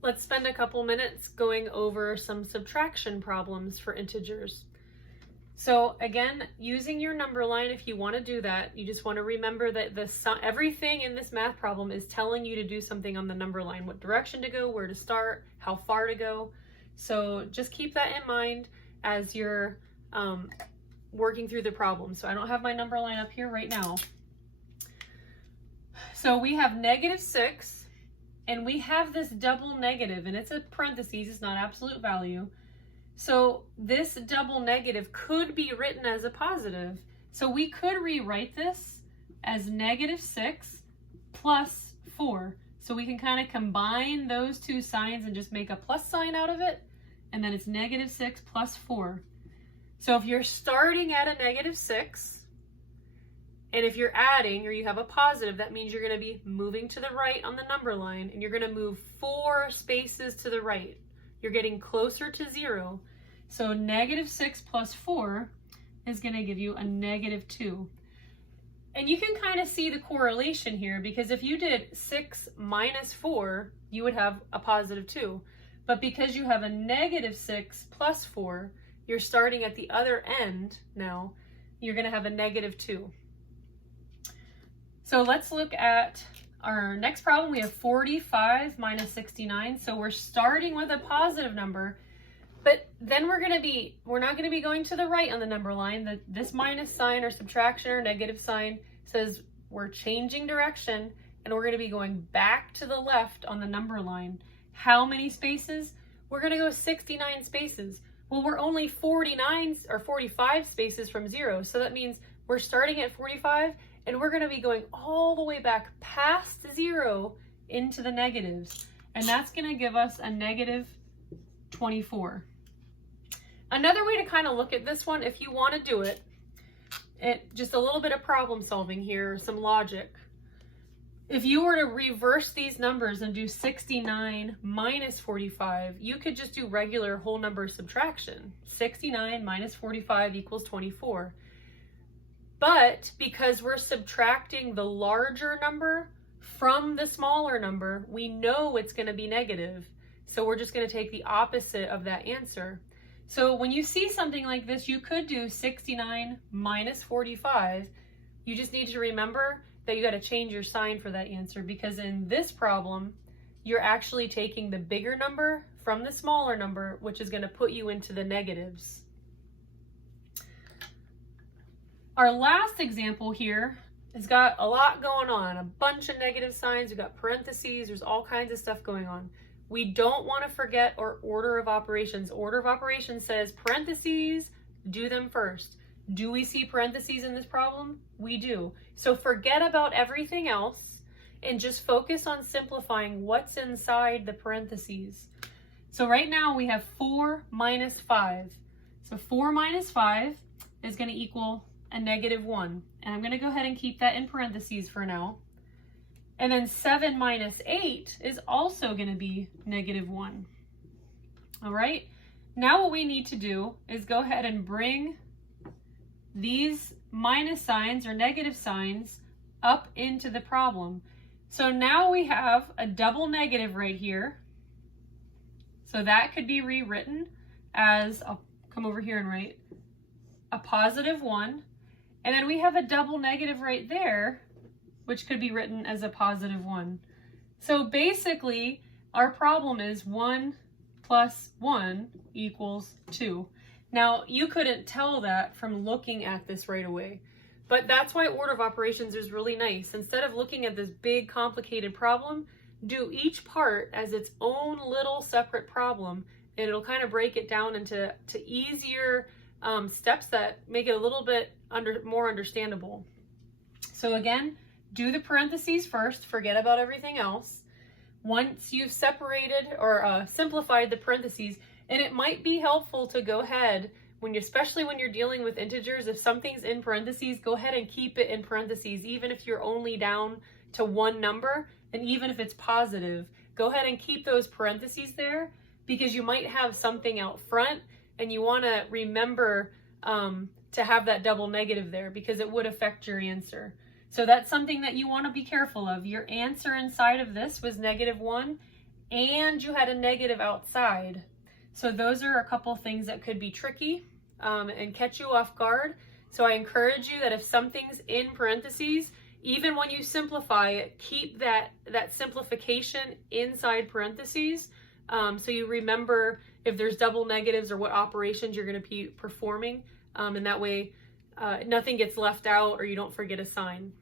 Let's spend a couple minutes going over some subtraction problems for integers. So again, using your number line, if you want to do that, you just want to remember that everything in this math problem is telling you to do something on the number line, what direction to go, where to start, how far to go. So just keep that in mind as you're working through the problem. So I don't have my number line up here right now. So we have -6. And we have this double negative, and it's a parentheses, it's not absolute value. So this double negative could be written as a positive. So we could rewrite this as -6 plus 4. So we can kind of combine those two signs and just make a plus sign out of it. And then it's -6 plus 4. So if you're starting at a -6, and if you're adding or you have a positive, that means you're going to be moving to the right on the number line, and you're going to move 4 spaces to the right. You're getting closer to 0. So -6 plus 4 is going to give you a -2. And you can kind of see the correlation here, because if you did 6 minus 4, you would have a +2. But because you have a -6 plus 4, you're starting at the other end now, you're going to have a -2. So let's look at our next problem. We have 45 minus 69. So we're starting with a positive number, but then we're not going to be going to the right on the number line. This minus sign or subtraction or negative sign says we're changing direction, and we're going to be going back to the left on the number line. How many spaces? We're going to go 69 spaces. Well, we're only 49 or 45 spaces from 0. So that means we're starting at 45, and we're going to be going all the way back past 0 into the negatives. And that's going to give us a -24. Another way to kind of look at this one, if you want to do it, just a little bit of problem solving here, some logic. If you were to reverse these numbers and do 69 minus 45, you could just do regular whole number subtraction. 69 minus 45 equals 24. But because we're subtracting the larger number from the smaller number, we know it's going to be negative. So we're just going to take the opposite of that answer. So when you see something like this, you could do 69 minus 45. You just need to remember that you got to change your sign for that answer, because in this problem, you're actually taking the bigger number from the smaller number, which is going to put you into the negatives. Our last example here has got a lot going on, a bunch of negative signs, we've got parentheses, there's all kinds of stuff going on. We don't want to forget our order of operations. Order of operations says parentheses, do them first. Do we see parentheses in this problem? We do. So forget about everything else and just focus on simplifying what's inside the parentheses. So right now we have 4 minus 5. So 4 minus 5 is going to equal a -1. And I'm going to go ahead and keep that in parentheses for now. And then 7 minus 8 is also going to be -1. All right. Now what we need to do is go ahead and bring these minus signs or negative signs up into the problem. So now we have a double negative right here. So that could be rewritten as, I'll come over here and write a +1. And then we have a double negative right there, which could be written as a +1. So basically, our problem is 1 plus 1 equals 2. Now, you couldn't tell that from looking at this right away, but that's why order of operations is really nice. Instead of looking at this big, complicated problem, do each part as its own little separate problem, and it'll kind of break it down into easier steps that make it a little bit more understandable. So again, do the parentheses first, forget about everything else. Once you've separated or simplified the parentheses, and it might be helpful to go ahead, especially when you're dealing with integers, if something's in parentheses, go ahead and keep it in parentheses, even if you're only down to one number, and even if it's positive, go ahead and keep those parentheses there, because you might have something out front, and you want to remember to have that double negative there, because it would affect your answer. So that's something that you want to be careful of. Your answer inside of this was -1. and you had a negative outside. So those are a couple things that could be tricky and catch you off guard. So I encourage you that if something's in parentheses, even when you simplify it, keep that simplification inside parentheses, so you remember if there's double negatives or what operations you're going to be performing, and that way nothing gets left out or you don't forget a sign.